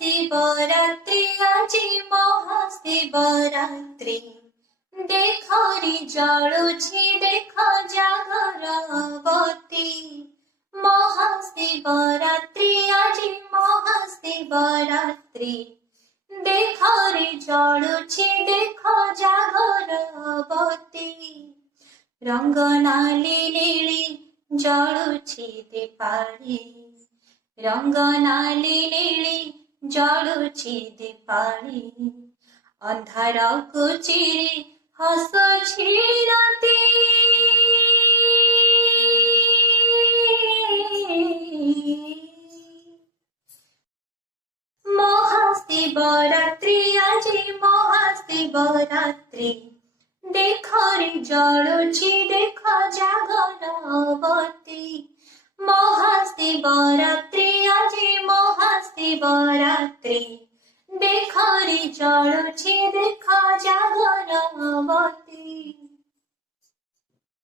महाशिवरात्रि আজি महाशिवरात्रि देखरी जलुछि देख जागरवती महाशिवरात्रि আজি महाशिवरात्रि देखरी जलुछि देख जागरवती रंग नाली नीली जलुछि दीपाली रंग नाली नीली जलुछि दीपाली अंधार को चिरी हसुछि राती महाशिवरात्रि আজি महाशिवरात्रि देखरी जलुछि देख जागरवती महाशिवरात्रि আজি महाशिवरात्रि देखरी जलुछि देख जागरवती।